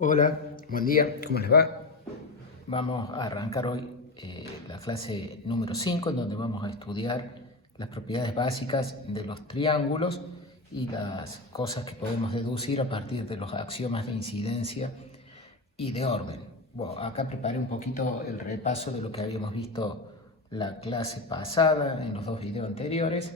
Hola, buen día, ¿cómo les va? Vamos a arrancar hoy la clase número 5, en donde vamos a estudiar las propiedades básicas de los triángulos y las cosas que podemos deducir a partir de los axiomas de incidencia y de orden. Bueno, acá preparé un poquito el repaso de lo que habíamos visto la clase pasada en los dos videos anteriores,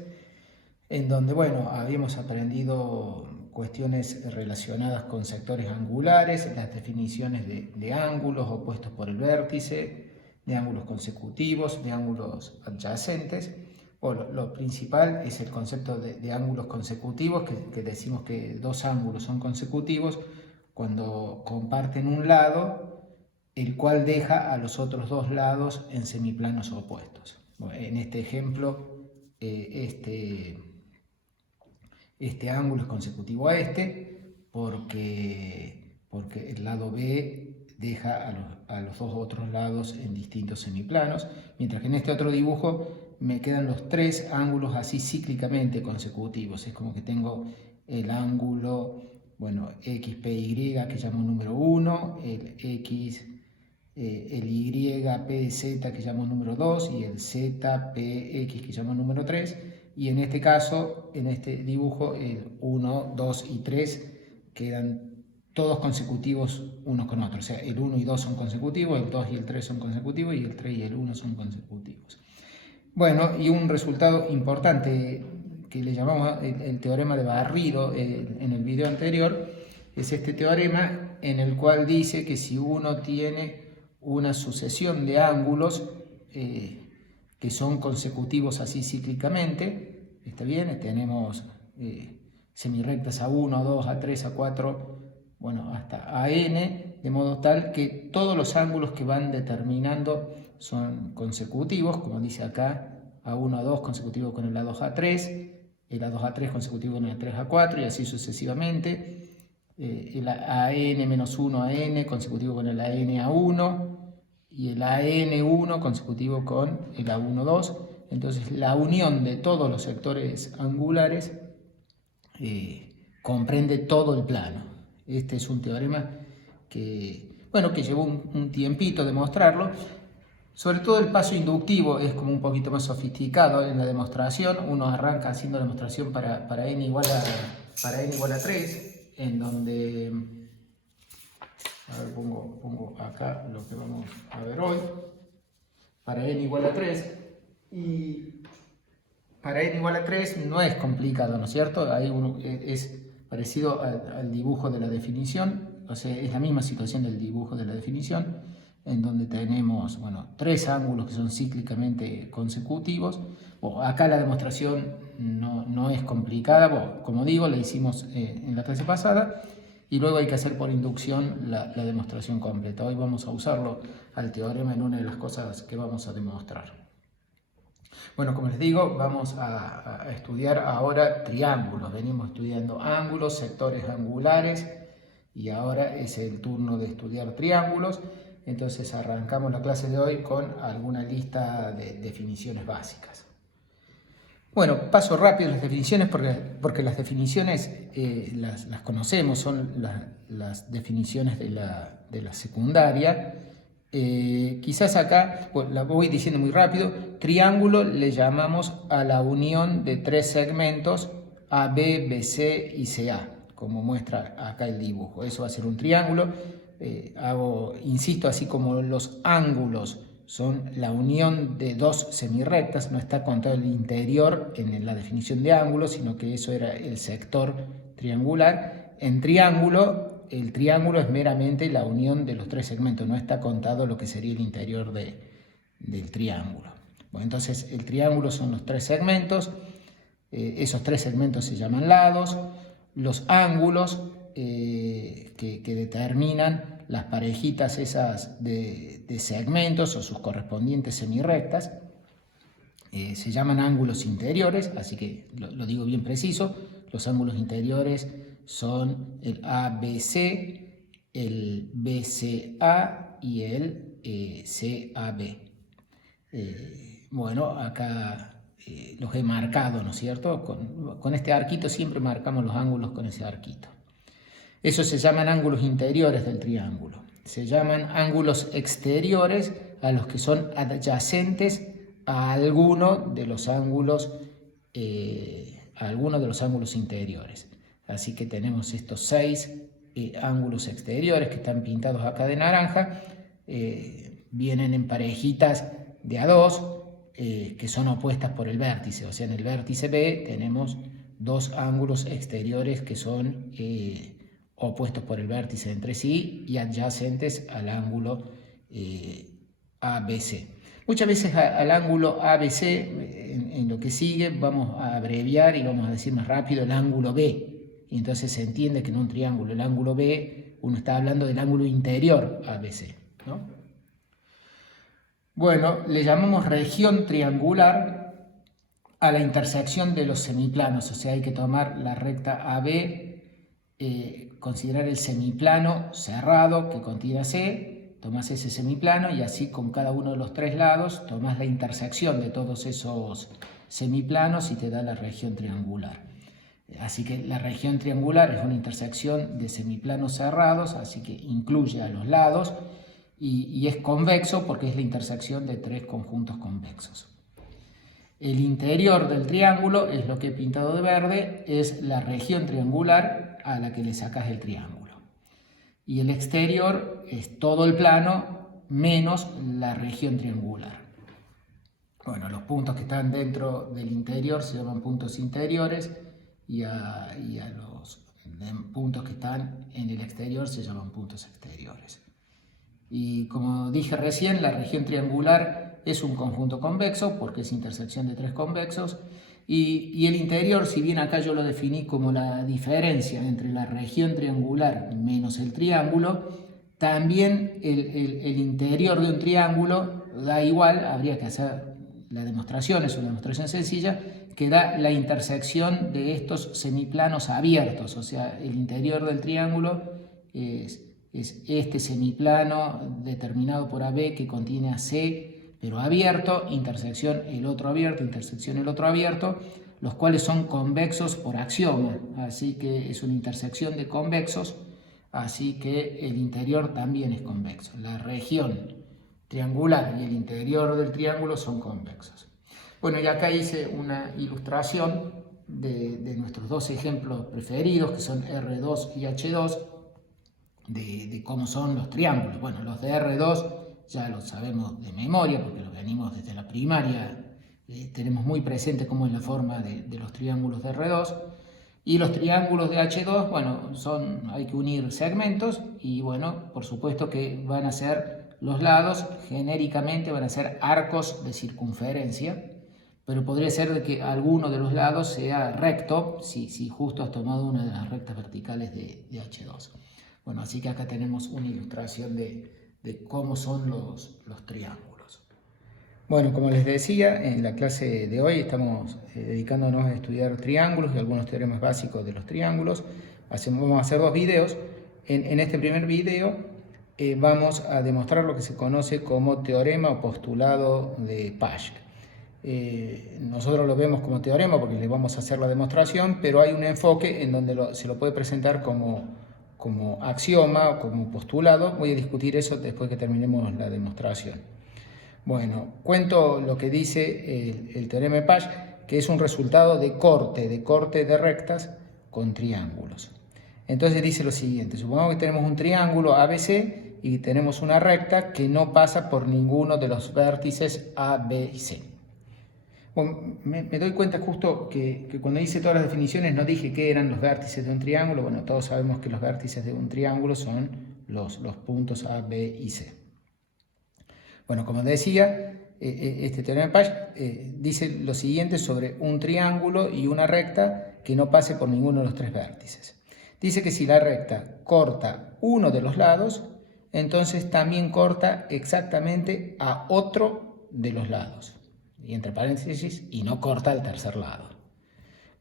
en donde, bueno, habíamos aprendido cuestiones relacionadas con sectores angulares, las definiciones de ángulos opuestos por el vértice, de ángulos consecutivos, de ángulos adyacentes. Bueno, lo principal es el concepto de ángulos consecutivos, que decimos que dos ángulos son consecutivos cuando comparten un lado, el cual deja a los otros dos lados en semiplanos opuestos. Bueno, en este ejemplo, este ángulo es consecutivo a este porque el lado B deja a los dos otros lados en distintos semiplanos, mientras que en este otro dibujo me quedan los tres ángulos así cíclicamente consecutivos. Es como que tengo el ángulo, bueno, XPY, que llamo número 1, el YPZ, que llamo número 2, y el ZPX, que llamo número 3. Y en este caso, en este dibujo, el 1, 2 y 3 quedan todos consecutivos unos con otros. O sea, el 1 y 2 son consecutivos, el 2 y el 3 son consecutivos, y el 3 y el 1 son consecutivos. Bueno, y un resultado importante que le llamamos el teorema de Barrido en el video anterior, es este teorema en el cual dice que si uno tiene una sucesión de ángulos que son consecutivos así cíclicamente, ¿está bien? Tenemos semirrectas A1, A2, A3, A4, bueno, hasta AN, de modo tal que todos los ángulos que van determinando son consecutivos, como dice acá, A1, A2 consecutivo con el A2, A3, el A2, A3 consecutivo con el A3, A4 y así sucesivamente. El AN-1 AN consecutivo con el AN A1 y el AN1 consecutivo con el A1, 2. Entonces la unión de todos los sectores angulares comprende todo el plano. Este es un teorema que, bueno, que llevó un tiempito demostrarlo. Sobre todo el paso inductivo es como un poquito más sofisticado en la demostración. Uno arranca haciendo la demostración para n igual a 3, en donde, a ver, pongo acá lo que vamos a ver hoy, para n igual a 3, y para n igual a 3 no es complicado, ¿no es cierto? Ahí es parecido al dibujo de la definición, o sea, es la misma situación del dibujo de la definición, en donde tenemos, bueno, tres ángulos que son cíclicamente consecutivos. Bueno, acá la demostración no es complicada, bueno, como digo, la hicimos en la clase pasada, y luego hay que hacer por inducción la demostración completa. Hoy vamos a usarlo al teorema en una de las cosas que vamos a demostrar. Bueno, como les digo, vamos a estudiar ahora triángulos. Venimos estudiando ángulos, sectores angulares, y ahora es el turno de estudiar triángulos. Entonces arrancamos la clase de hoy con alguna lista de definiciones básicas. Bueno, paso rápido las definiciones porque las definiciones las conocemos, son las definiciones de la secundaria. Quizás acá, bueno, la voy diciendo muy rápido. Triángulo le llamamos a la unión de tres segmentos AB, BC y CA, como muestra acá el dibujo. Eso va a ser un triángulo. Insisto, así como los ángulos son la unión de dos semirrectas, no está contado el interior en la definición de ángulo, sino que eso era el sector triangular. En triángulo, el triángulo es meramente la unión de los tres segmentos, no está contado lo que sería el interior del triángulo. Bueno, entonces el triángulo son los tres segmentos, esos tres segmentos se llaman lados, los ángulos que determinan las parejitas esas de segmentos o sus correspondientes semirrectas se llaman ángulos interiores, así que lo digo bien preciso. Los ángulos interiores son el ABC, el BCA y el CAB. Bueno, acá los he marcado, ¿no es cierto? Con este arquito siempre marcamos los ángulos con ese arquito. Esos se llaman ángulos interiores del triángulo. Se llaman ángulos exteriores a los que son adyacentes a alguno de los ángulos, interiores. Así que tenemos estos 6 ángulos exteriores que están pintados acá de naranja. Vienen en parejitas de a 2 que son opuestas por el vértice. O sea, en el vértice B tenemos 2 ángulos exteriores que son opuestos por el vértice entre sí y adyacentes al ángulo ABC. Muchas veces al ángulo ABC, en lo que sigue, vamos a abreviar y vamos a decir más rápido el ángulo B. Y entonces se entiende que en un triángulo, el ángulo B, uno está hablando del ángulo interior ABC, ¿no? Bueno, le llamamos región triangular a la intersección de los semiplanos. O sea, hay que tomar la recta AB, considerar el semiplano cerrado que contiene C, tomas ese semiplano y así con cada uno de los 3 lados tomas la intersección de todos esos semiplanos y te da la región triangular. Así que la región triangular es una intersección de semiplanos cerrados, así que incluye a los lados y es convexo porque es la intersección de 3 conjuntos convexos. El interior del triángulo es lo que he pintado de verde, es la región triangular a la que le sacas el triángulo. Y el exterior es todo el plano menos la región triangular. Bueno, los puntos que están dentro del interior se llaman puntos interiores y a los puntos que están en el exterior se llaman puntos exteriores. Y como dije recién, la región triangular es un conjunto convexo porque es intersección de 3 convexos y el interior, si bien acá yo lo definí como la diferencia entre la región triangular menos el triángulo, también el interior de un triángulo da igual, habría que hacer la demostración, es una demostración sencilla, que da la intersección de estos semiplanos abiertos, o sea, el interior del triángulo es este semiplano determinado por AB que contiene a C, pero abierto, intersección el otro abierto, intersección el otro abierto, los cuales son convexos por axioma, así que es una intersección de convexos, así que el interior también es convexo. La región triangular y el interior del triángulo son convexos. Bueno, y acá hice una ilustración de nuestros 2 ejemplos preferidos, que son R2 y H2, de cómo son los triángulos. Bueno, los de R2 ya los sabemos de memoria porque los venimos desde la primaria, tenemos muy presente cómo es la forma de los triángulos de R2. Y los triángulos de H2, bueno, hay que unir segmentos y bueno, por supuesto que van a ser los lados, genéricamente van a ser arcos de circunferencia, pero podría ser de que alguno de los lados sea recto si justo has tomado una de las rectas verticales de H2. Bueno, así que acá tenemos una ilustración de cómo son los triángulos. Bueno, como les decía, en la clase de hoy estamos dedicándonos a estudiar triángulos y algunos teoremas básicos de los triángulos. Vamos a hacer 2 videos. En este primer video vamos a demostrar lo que se conoce como teorema o postulado de Pasch. Nosotros lo vemos como teorema porque le vamos a hacer la demostración, pero hay un enfoque en donde se lo puede presentar como axioma o como postulado. Voy a discutir eso después que terminemos la demostración. Bueno, cuento lo que dice el teorema de Pasch, que es un resultado de corte de rectas con triángulos. Entonces dice lo siguiente: supongamos que tenemos un triángulo ABC y tenemos una recta que no pasa por ninguno de los vértices A, B y C. Bueno, me doy cuenta justo que cuando hice todas las definiciones no dije qué eran los vértices de un triángulo. Bueno, todos sabemos que los vértices de un triángulo son los puntos A, B y C. Bueno, como decía, este teorema de Pasch dice lo siguiente sobre un triángulo y una recta que no pase por ninguno de los 3 vértices. Dice que si la recta corta uno de los lados, entonces también corta exactamente a otro de los lados. Y entre paréntesis, y no corta el tercer lado.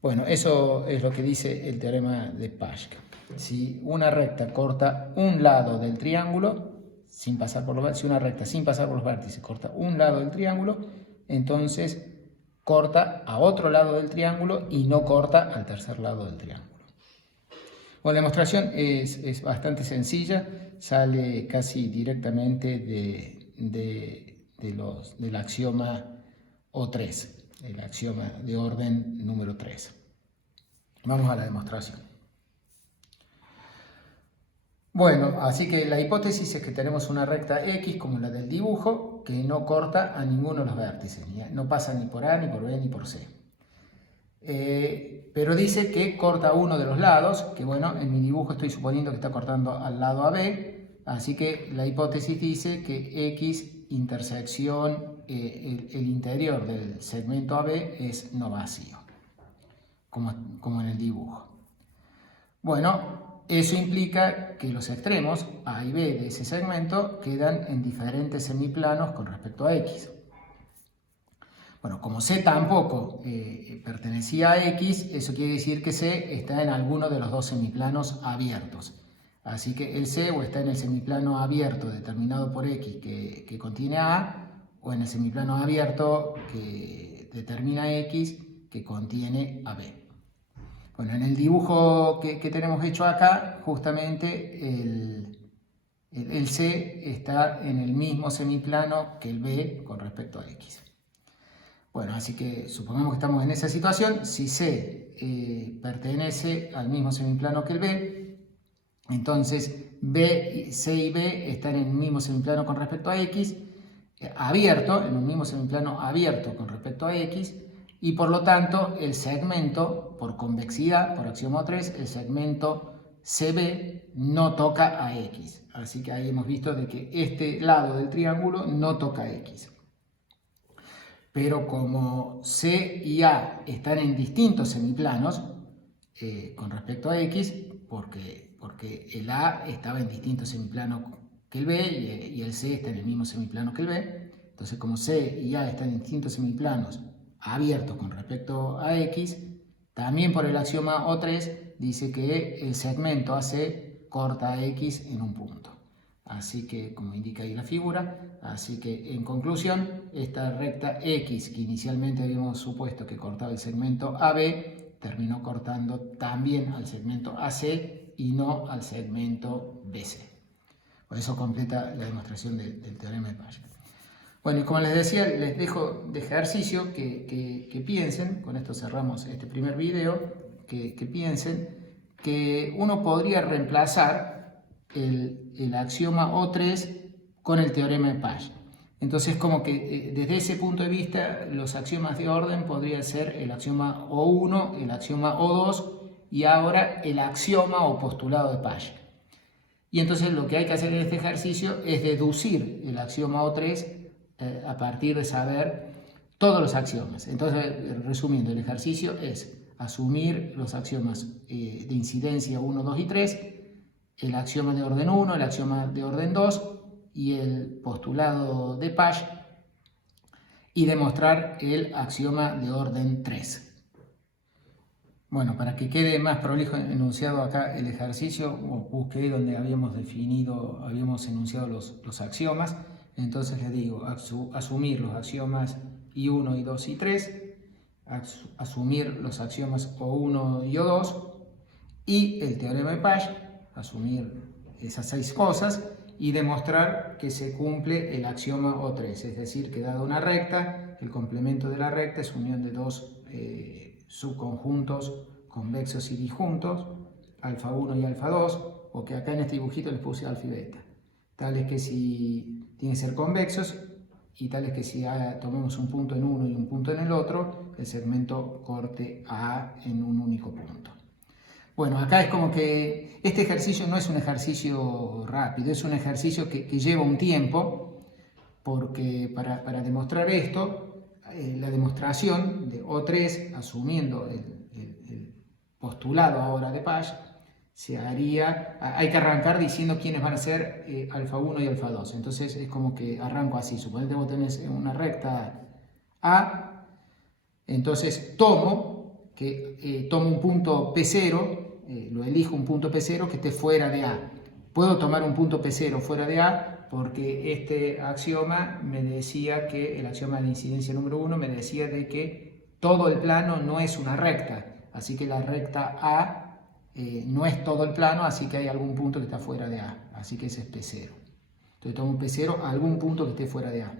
Bueno, eso es lo que dice el teorema de Pasch. Si una recta corta un lado del triángulo, si una recta sin pasar por los vértices corta un lado del triángulo, entonces corta a otro lado del triángulo y no corta al tercer lado del triángulo. Bueno, la demostración es bastante sencilla, sale casi directamente del axioma O3, el axioma de orden número 3. Vamos a la demostración. Bueno, así que la hipótesis es que tenemos una recta X como la del dibujo que no corta a ninguno de los vértices, no pasa ni por A, ni por B, ni por C. Pero dice que corta uno de los lados, que bueno, en mi dibujo estoy suponiendo que está cortando al lado AB, así que la hipótesis dice que X intersección el interior del segmento AB es no vacío, como en el dibujo. Bueno, eso implica que los extremos A y B de ese segmento quedan en diferentes semiplanos con respecto a X. Bueno, como C tampoco pertenecía a X, eso quiere decir que C está en alguno de los dos semiplanos abiertos. Así que el C o está en el semiplano abierto determinado por X que contiene A, o en el semiplano abierto que determina X que contiene a B. Bueno, en el dibujo que tenemos hecho acá, justamente el C está en el mismo semiplano que el B con respecto a X. Bueno, así que supongamos que estamos en esa situación. Si C pertenece al mismo semiplano que el B, entonces C y B están en el mismo semiplano con respecto a X, abierto, en un mismo semiplano abierto con respecto a X, y por lo tanto el segmento, por convexidad, por axioma 3, el segmento CB no toca a X. Así que ahí hemos visto de que este lado del triángulo no toca a X. Pero como C y A están en distintos semiplanos con respecto a X, porque el A estaba en distinto semiplano que el B y el C está en el mismo semiplano que el B, entonces como C y A están en distintos semiplanos abiertos con respecto a X, también por el axioma O3 dice que el segmento AC corta a X en un punto. Así que, como indica ahí la figura, así que en conclusión, esta recta X que inicialmente habíamos supuesto que cortaba el segmento AB, terminó cortando también al segmento AC y no al segmento BC. Por eso completa la demostración del teorema de Pasch. Bueno, y como les decía, les dejo de ejercicio que piensen, con esto cerramos este primer video, que piensen que uno podría reemplazar el axioma O3 con el teorema de Pasch. Entonces, como que desde ese punto de vista, los axiomas de orden podrían ser el axioma O1, el axioma O2 y ahora el axioma o postulado de Pasch. Y entonces lo que hay que hacer en este ejercicio es deducir el axioma O3 a partir de saber todos los axiomas. Entonces, resumiendo, el ejercicio es asumir los axiomas de incidencia 1, 2 y 3, el axioma de orden 1, el axioma de orden 2 y el postulado de Pasch, y demostrar el axioma de orden 3. Bueno, para que quede más prolijo enunciado acá el ejercicio, busqué donde habíamos enunciado los axiomas. Entonces les digo, asumir los axiomas I1, I2 y 3, asumir los axiomas O1 y O2 y el teorema de Pasch, asumir esas 6 cosas y demostrar que se cumple el axioma O3, es decir, que dada una recta, el complemento de la recta es unión de dos subconjuntos convexos y disjuntos, alfa 1 y alfa 2, o que acá en este dibujito les puse alfa y beta, tales que si tienen que ser convexos y tales que si tomemos un punto en uno y un punto en el otro, el segmento corte A en un único punto. Bueno, acá es como que este ejercicio no es un ejercicio rápido, es un ejercicio que lleva un tiempo, porque para demostrar esto, la demostración de O3, asumiendo el postulado ahora de Pasch, hay que arrancar diciendo quiénes van a ser alfa 1 y alfa 2. Entonces es como que arranco así, suponete vos tenés una recta A, entonces tomo un punto P0, lo elijo un punto P0 que esté fuera de A. Puedo tomar un punto P0 fuera de A porque este axioma me decía que, el axioma de la incidencia número 1 me decía de que todo el plano no es una recta, así que la recta A no es todo el plano, así que hay algún punto que está fuera de A, así que ese es P0. Entonces tomo P0 a algún punto que esté fuera de A.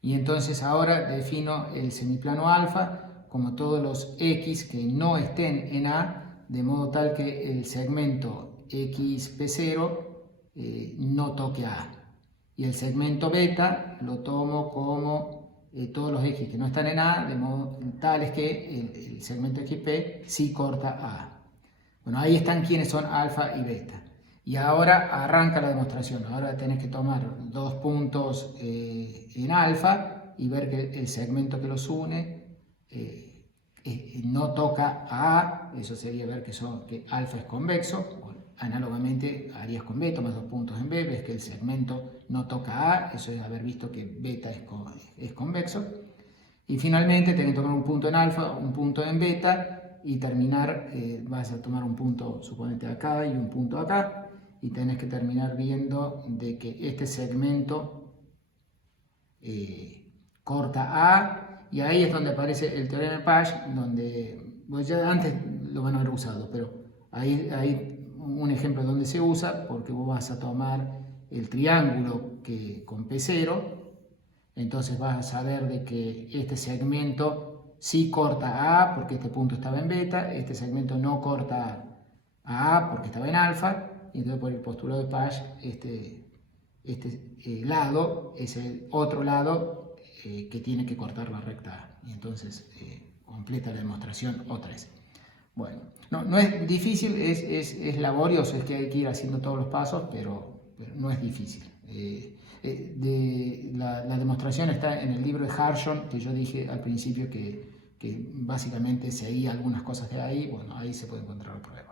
Y entonces ahora defino el semiplano alfa como todos los X que no estén en A, de modo tal que el segmento XP0 no toque a A. Y el segmento beta lo tomo como todos los X que no están en A, de modo tales que el segmento XP sí corta a A. Bueno, ahí están quienes son alfa y beta. Y ahora arranca la demostración. Ahora tenés que tomar dos puntos en alfa y ver que el segmento que los une no toca a A. Eso sería ver que alfa es convexo. Bueno, análogamente harías con B, tomas dos puntos en B, ves que el segmento no toca a A. Eso es haber visto que beta es convexo. Y finalmente tenés que tomar un punto en alfa, un punto en beta y terminar, vas a tomar un punto, suponete acá y un punto acá. Y tenés que terminar viendo de que este segmento corta A, y ahí es donde aparece el teorema de Pasch, donde pues ya antes lo van a haber usado, pero ahí hay un ejemplo donde se usa, porque vos vas a tomar el triángulo con P0, entonces vas a saber de que este segmento sí corta a A porque este punto estaba en beta, este segmento no corta a A porque estaba en alfa. Y entonces por el postulado de Pasch, este lado es el otro lado que tiene que cortar la recta A. Y entonces completa la demostración otra vez. Bueno, no es difícil, es laborioso, es que hay que ir haciendo todos los pasos, pero no es difícil. La demostración está en el libro de Harshon, que yo dije al principio que básicamente seguía algunas cosas de ahí. Bueno, ahí se puede encontrar la prueba.